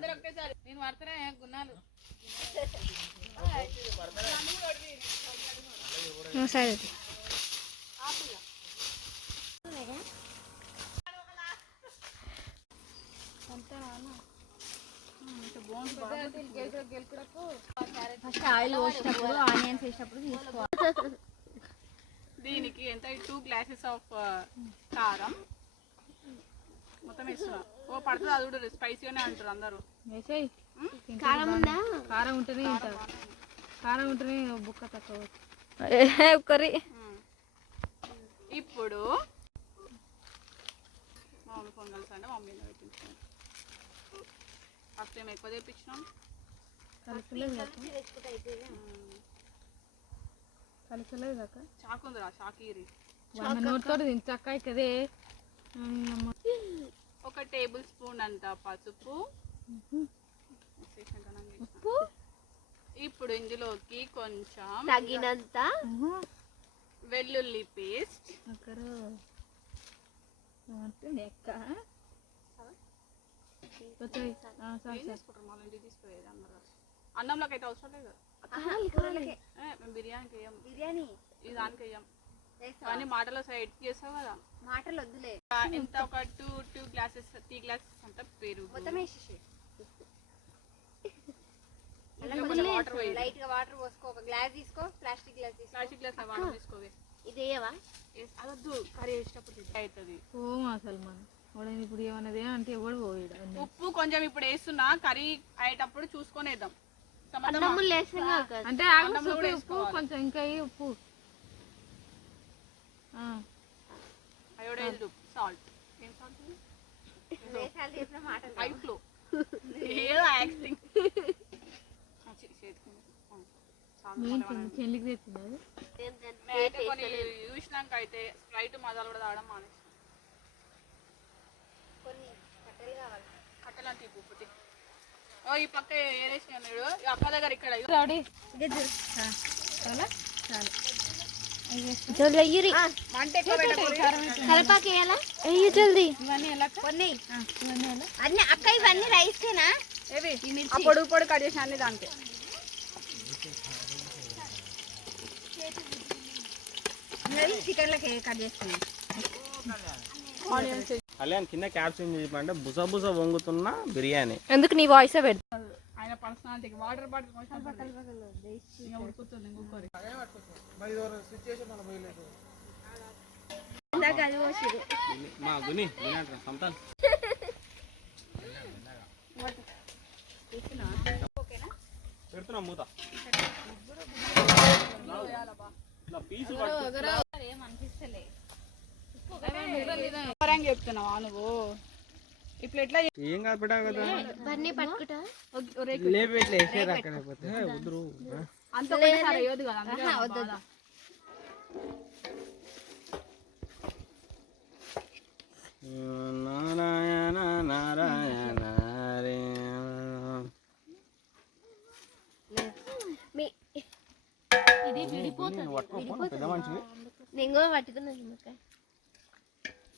నేను పడతానే గున్నాలు సరే first oil పోసేటప్పుడు onions వేసేటప్పుడు తీసుకోవాలి. దీనికి ఎంత 2 glasses ఆఫ్ కారం మొత్తం వేస్తున్నా. ఓ పడుతుంది అది కూడా స్పైసీగానే అంటారు అందరూ. కారం ఉంటేనే తింటారు. కారం ఉంటేనే బుక్క తక్కువ. కర్రీ ఇప్పుడు మమ్మీ ఫోన్ కలిసి అంటే మమ్మీ పెట్టించాను. ఫస్ట్ టైం ఎక్కువ తెప్పించినాం. కలిసలేదు కాక చాకు ఉందిరా చాకీరి నోటితో తింటాక కదే. 1 టేబుల్ స్పూన్ అంత పసుపు. ఇప్పుడు ఇందులోకి కొంచెం తగినంత వెల్లుల్లి పేస్ట్. అన్నంలోకి అయితే అవసరం లేదు. మేము బిర్యానీకి వేయం. బిర్యానీ ఇది దానికి వేయం. కానీ మాటలో సైడ్ చేస్తావు కదా. మాటలు వద్దులే. ఎంత ఒక 2 glasses 3 glasses అంత పెరుగు మొత్తం వేసేసి లైట్ గా వాటర్ పోసుకో. ఒక గ్లాస్ తీసుకో. ప్లాస్టిక్ గ్లాస్ తీసుకో. ప్లాస్టిక్ గ్లాస్ వాటర్ తీసుకోవే. ఇది వేయవా? అదొద్దు కర్రీ వేసేటప్పుడు అవుతుంది. అసలు మనం ఇప్పుడు ఏమన్నది అంటే ఎవడు పోయాడు. ఉప్పు కొంచెం ఇప్పుడు వేస్తున్నా. కర్రీ అయ్యేటప్పుడు చూసుకొని వేద్దాం. అంటే ఉప్పు కొంచెం ఇంకా ఉప్పు అయోడైజ్డ్ ఉప్పు సాల్ట్. ఏం సాల్ట్? ఐఫ్లో ఏదో యాక్టింగ్ కొన్ని చూసినాక అయితే స్ప్రైట్ మసాలా కూడా తాగడం మానేసి. కట్టెలు అంటే ఉప్పు ఈ పక్క ఏరేసినాడు అక్క దగ్గర ఇక్కడ అక్క ఇవన్నీ రైస్కేనా? పొడుగు పొడి కట్ చేసిన అన్ని దానికి. చికెన్ లకి కట్ చేస్తాను. కళ్యాణ్ కింద క్యాప్షన్ చెప్పంటే బుస బుస వంగుతున్న బిర్యానీ. ఎందుకు నీ వాయిస్ పెడతా? ఆయన పర్సనాలిటీకి వాటర్ బాటిల్ మా గుని సంతాన్ పెడుతున్నా మూత. చెప్తున్నావా నువ్వు? ఇప్పుడు ఎట్లా ఏం కాదు పెట్టా కదా. అంత అయ్యొద్దు కదా. నారాయణ నారాయణ ఇది విడిపోతుంది. నేను కూడా పట్టుకున్నాను.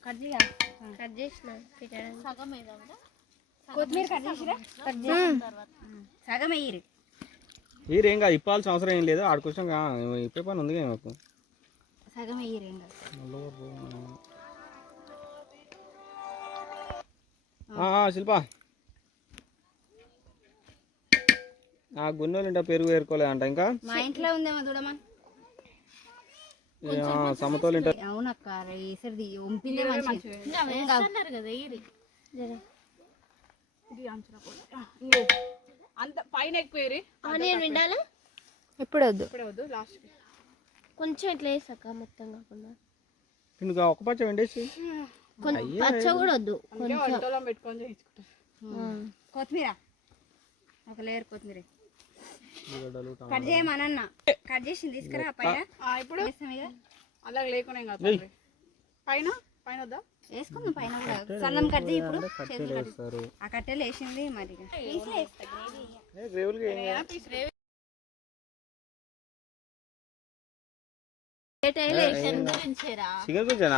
కట్ చేసిన కొత్తిమీర కట్ చేసిరా? సగం వేయరు. ఏం కాదు ఇప్పాల్సిన అవసరం ఏం లేదు. ఆడికొచ్చాం ఇప్పే పని ఉంది మాకు. సగం వేయరు. శిల్ప ఆ గున్నోలు పెరుగు ఏరుకోలేదంట. ఇంకా మా ఇంట్లో ఉందేమో చూడమా. సమతోలు అవునక్క వేసరిది ఒంపిందే అంత పైన ఎక్కువ విండాలా. ఎప్పుడు వద్దు వద్దు లాస్ట్ కొంచెం ఇట్లా వేసాక మొత్తం కాకుండా ఒక పచ్చ వెండేసి పచ్చ కూడా వద్దు. పెట్టుకొని కొత్తిమీర ఒక లేయర్ కొత్తిమీర కట్ చేయమనన్న. కట్ చేసింది తీసుకురా పైన. ఇప్పుడు అలా లేకుండా పైన పైన వద్దా వేసుకుందాం. పైన కూడా సన్నం కట్ చేయి. ఇప్పుడు ఆ కట్టెలు వేసింది మరి చికెన్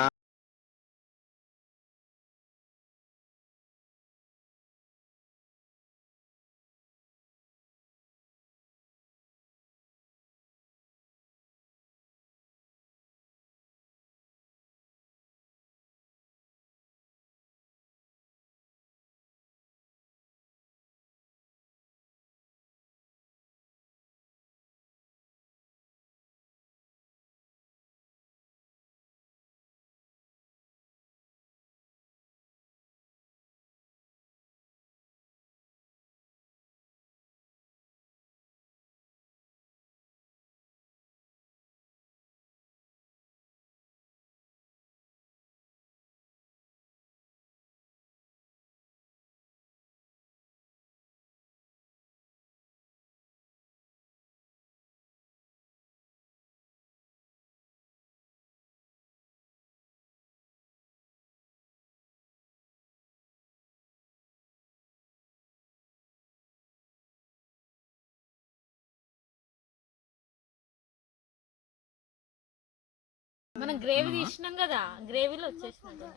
మనం గ్రేవీ తీసినాం కదా గ్రేవీలో వచ్చేసినట్టు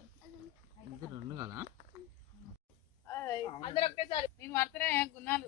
రెండు కదా అందరు ఒకేసారి నేను మాత్రమే గున్నాలు